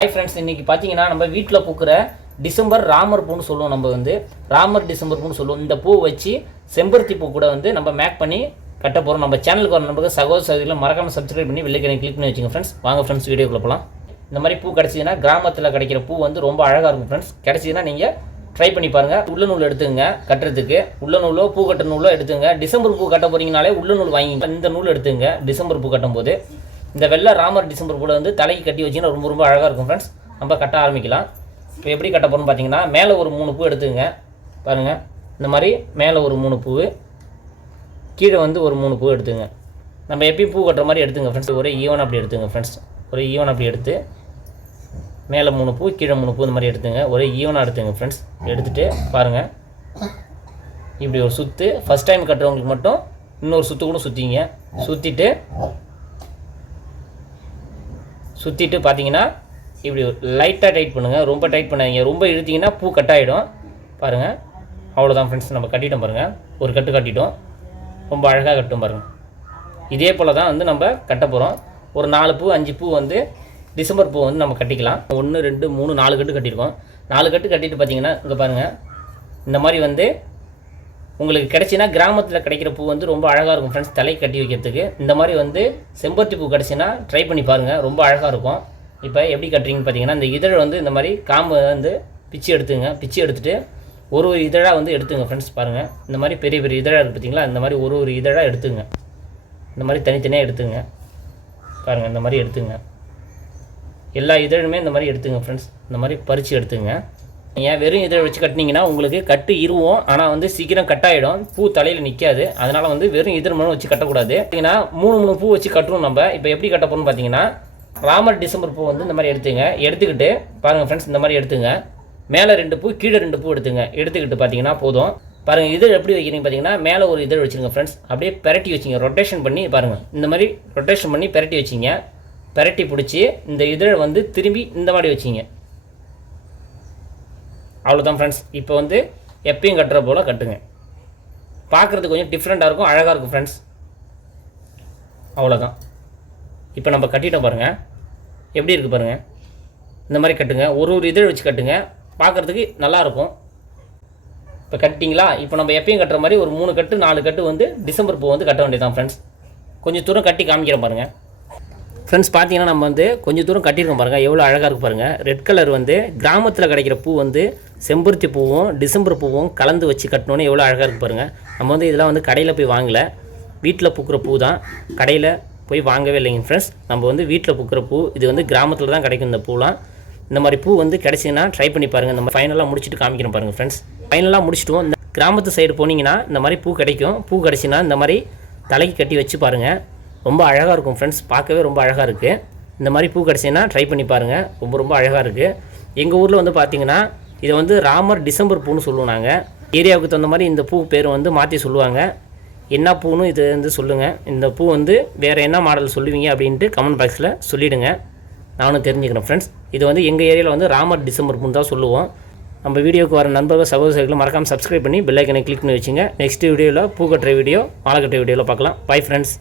Hi friends இன்னைக்கு பார்த்தீங்கன்னா நம்ம வீட்டில் பூக்கிற டிசம்பர் ராமர் பூன்னு சொல்லுவோம் நம்ம வந்து. ராமர் டிசம்பர் பூன்னு சொல்லுவோம். இந்த பூ வச்சு செம்பருத்தி பூ கூட வந்து நம்ம மேக் பண்ணி கட்ட போகிறோம் நம்ம சேனலுக்கு வர நமக்கு சகோதர சகோதரிகளை மறக்காமல் சப்ஸ்கிரைப் பண்ணி வெள்ளிக்கிழமை கிளிக் பண்ணி வச்சுங்க ஃப்ரெண்ட்ஸ் வாங்க ஃப்ரெண்ட்ஸ் வீடியோக்குள்ள போகலாம் இந்த மாதிரி பூ கிடச்சிதுன்னா கிராமத்தில் கிடைக்கிற பூ வந்து ரொம்ப அழகாக இருக்கும் ஃப்ரெண்ட்ஸ் கிடச்சிதுன்னா நீங்கள் ட்ரை பண்ணி பாருங்கள் உள்ள நூல் எடுத்துங்க கட்டுறதுக்கு. உள்ள நூலோ பூ கட்ட நூலோ எடுத்துங்க டிசம்பர் பூ கட்ட போகிறீங்கனாலே உள்ள நூல் வாங்கிங்க இந்த நூல் எடுத்துங்க டிசம்பர் பூ கட்டும்போது இந்த வெள்ளை ராமர் டிசம்பர் கூட வந்து தலைக்கு கட்டி வச்சிங்கன்னா ரொம்ப ரொம்ப அழகாக இருக்கும் ஃப்ரெண்ட்ஸ் நம்ம கட்ட ஆரம்பிக்கலாம். இப்போ எப்படி கட்ட போகிறோம்னு பார்த்தீங்கன்னா மேலே ஒரு மூணு பூ எடுத்துக்கங்க. பாருங்கள் இந்த மாதிரி மேலே ஒரு மூணு பூ கீழே வந்து ஒரு மூணு பூ எடுத்துங்க நம்ம எப்பயும் பூ கட்டுற மாதிரி எடுத்துங்க ஃப்ரெண்ட்ஸ் ஒரே ஈவன் அப்படி எடுத்துங்க ஃப்ரெண்ட்ஸ் ஒரு ஈவன் அப்படி எடுத்து மேலே மூணு பூ கீழே மூணு பூ இந்த மாதிரி எடுத்துங்க ஒரே ஈவனாக எடுத்துங்க ஃப்ரெண்ட்ஸ் எடுத்துகிட்டு பாருங்கள் இப்படி ஒரு சுற்று ஃபஸ்ட் டைம் கட்டுறவங்களுக்கு மட்டும் இன்னொரு சுற்று கூட சுற்றிங்க சுற்றிட்டு சுற்றிட்டு பார்த்தீங்கன்னா இப்படி லைட்டாக டைட் பண்ணுங்கள் ரொம்ப டைட் பண்ணாதீங்க. ரொம்ப இழுத்தீங்கன்னா பூ கட் ஆகிடும் பாருங்கள் அவ்வளோதான் ஃப்ரெண்ட்ஸ் நம்ம கட்டிட்டோம் பாருங்கள் ஒரு கட்டு கட்டிட்டோம். ரொம்ப அழகாக கட்டும் பாருங்கள் இதே போல் தான் வந்து நம்ம கட்ட போகிறோம் ஒரு நாலு பூ அஞ்சு பூ வந்து டிசம்பர் பூ வந்து நம்ம கட்டிக்கலாம். ஒன்று ரெண்டு மூணு நாலு கட்டு கட்டியிருக்கோம். நாலு கட்டு கட்டிட்டு பார்த்தீங்கன்னா இங்கே பாருங்கள் இந்த மாதிரி வந்து உங்களுக்கு கிடைச்சின்னா கிராமத்தில் கிடைக்கிற பூ வந்து ரொம்ப அழகாக இருக்கும் ஃப்ரெண்ட்ஸ் தலை கட்டி வைக்கிறதுக்கு. இந்த மாதிரி வந்து செம்பருத்தி பூ கிடச்சின்னா ட்ரை பண்ணி பாருங்கள் ரொம்ப அழகாக இருக்கும். இப்போ எப்படி கட்டுறீங்கன்னு பார்த்தீங்கன்னா இந்த இதழ் வந்து இந்த மாதிரி காம்பு வந்து பிச்சு எடுத்துங்க பிச்சு எடுத்துகிட்டு ஒரு ஒரு இதழாக வந்து எடுத்துங்க ஃப்ரெண்ட்ஸ் பாருங்கள் இந்த மாதிரி பெரிய பெரிய இதழாக இருக்குது பார்த்தீங்களா இந்த மாதிரி ஒரு ஒரு இதழாக எடுத்துங்க. இந்த மாதிரி தனித்தனியாக எடுத்துங்க. பாருங்கள் இந்த மாதிரி எடுத்துங்க. எல்லா இதழுமே இந்த மாதிரி எடுத்துங்க ஃப்ரெண்ட்ஸ் இந்த மாதிரி பறித்து எடுத்துங்க. நீங்கள் வெறும் இதழ் வச்சு கட்டினீங்கன்னா உங்களுக்கு கட்டு இருவும். ஆனால் வந்து சீக்கிரம் கட் ஆகிடும் பூ தலையில் நிற்காது அதனால் வந்து வெறும் இதழ் மட்டும் வச்சு கட்டக்கூடாது. பார்த்தீங்கன்னா மூணு மூணு பூ வச்சு கட்டுறோம் நம்ம. இப்போ எப்படி கட்ட போகிறோம்னு பார்த்தீங்கன்னா ராமர் டிசம்பர் பூ வந்து இந்த மாதிரி எடுத்துங்க. எடுத்துக்கிட்டு பாருங்கள் ஃப்ரெண்ட்ஸ் இந்த மாதிரி எடுத்துங்க. மேலே ரெண்டு பூ கீழே ரெண்டு பூ எடுத்துங்க. எடுத்துக்கிட்டு பார்த்தீங்கன்னா போதும். பாருங்கள் இதழ் எப்படி வைக்கிறீங்க பார்த்தீங்கன்னா மேலே ஒரு இதழ் வச்சுருங்க ஃப்ரெண்ட்ஸ் அப்படியே பெரட்டி வச்சிங்க. ரொட்டேஷன் பண்ணி பாருங்கள் இந்த மாதிரி ரொட்டேஷன் பண்ணி பெரட்டி வச்சிங்க. பெரட்டி பிடிச்சி இந்த இதழ் வந்து திரும்பி இந்த மாதிரி வச்சிங்க. அவ்வளோதான் ஃப்ரெண்ட்ஸ் இப்போ வந்து எப்பயும் கட்டுற போல் கட்டுங்க. பார்க்குறதுக்கு கொஞ்சம் டிஃப்ரெண்ட்டாக இருக்கும் அழகாக இருக்கும் ஃப்ரெண்ட்ஸ் அவ்வளோதான் இப்போ நம்ம கட்டிட்டோம் பாருங்கள் எப்படி இருக்குது பாருங்கள் இந்த மாதிரி கட்டுங்க. ஒரு ஒரு இதழ் வச்சு கட்டுங்க. பார்க்குறதுக்கு நல்லாயிருக்கும் இப்போ கட்டிங்களா இப்போ நம்ம எப்பயும் கட்டுற மாதிரி ஒரு மூணு கட்டு நாலு கட்டு வந்து டிசம்பர் பூ வந்து கட்ட வேண்டியதான் ஃப்ரெண்ட்ஸ் கொஞ்சம் தூரம் கட்டி காமிக்கிறேன் பாருங்கள் ஃப்ரெண்ட்ஸ் பார்த்தீங்கன்னா நம்ம வந்து கொஞ்சம் தூரம் கட்டியிருக்கோம் பாருங்கள் எவ்வளோ அழகாக இருக்கு பாருங்கள் ரெட் கலர் வந்து கிராமத்தில் கிடைக்கிற பூ வந்து செம்பருத்தி பூவும் டிசம்பர் பூவும் கலந்து வச்சு கட்டணுன்னு எவ்வளோ அழகாக இருக்கு பாருங்கள் நம்ம வந்து இதெல்லாம் வந்து கடையில் போய் வாங்கலை. வீட்டில் பூக்கிற பூ தான். கடையில் போய் வாங்கவே இல்லைங்க ஃப்ரெண்ட்ஸ் நம்ம வந்து வீட்டில் பூக்கிற பூ இது வந்து கிராமத்தில் தான் கிடைக்கும் இந்த பூலாம். இந்த மாதிரி பூ வந்து கிடைச்சிங்கன்னா ட்ரை பண்ணி பாருங்கள் நம்ம ஃபைனலாக முடிச்சுட்டு காமிக்கிறோம் பாருங்கள் ஃப்ரெண்ட்ஸ் ஃபைனலாக முடிச்சுட்டோம் இந்த கிராமத்து சைடு போனீங்கன்னா இந்த மாதிரி பூ கிடைக்கும். பூ கிடைச்சின்னா இந்த மாதிரி தலைக்கு கட்டி வச்சு பாருங்கள் ரொம்ப அழகாக இருக்கும் ஃப்ரெண்ட்ஸ் பார்க்கவே ரொம்ப அழகாக இருக்குது இந்த மாதிரி பூ கிடச்சின்னா ட்ரை பண்ணி பாருங்கள் ரொம்ப ரொம்ப அழகாக இருக்குது எங்கள் ஊரில் வந்து பார்த்தீங்கன்னா இதை வந்து ராமர் டிசம்பர் பூன்னு சொல்லுவோம் நாங்கள் ஏரியாவுக்கு தகுந்த மாதிரி இந்த பூ பேர் வந்து மாற்றி சொல்லுவாங்க. என்ன பூன்னு இது வந்து சொல்லுங்கள் இந்த பூ வந்து வேறு என்ன மாடல் சொல்லுவீங்க அப்படின்ட்டு கமெண்ட் பாக்ஸில் சொல்லிவிடுங்க நானும் தெரிஞ்சுக்கிறேன் ஃப்ரெண்ட்ஸ் இது வந்து எங்கள் ஏரியாவில் வந்து ராமர் டிசம்பர் பூன்னு தான் சொல்லுவோம். நம்ம வீடியோக்கு வர நண்பர்கள் சகோதரர்களும் மறக்காமல் சப்ஸ்கிரைப் பண்ணி பெல்லைக்கனை கிளிக் பண்ணி வச்சுங்க. நெக்ஸ்ட் வீடியோவில் பூ கட்டுற வீடியோ மாலை கட்டுற வீடியோவில் பார்க்கலாம். Bye friends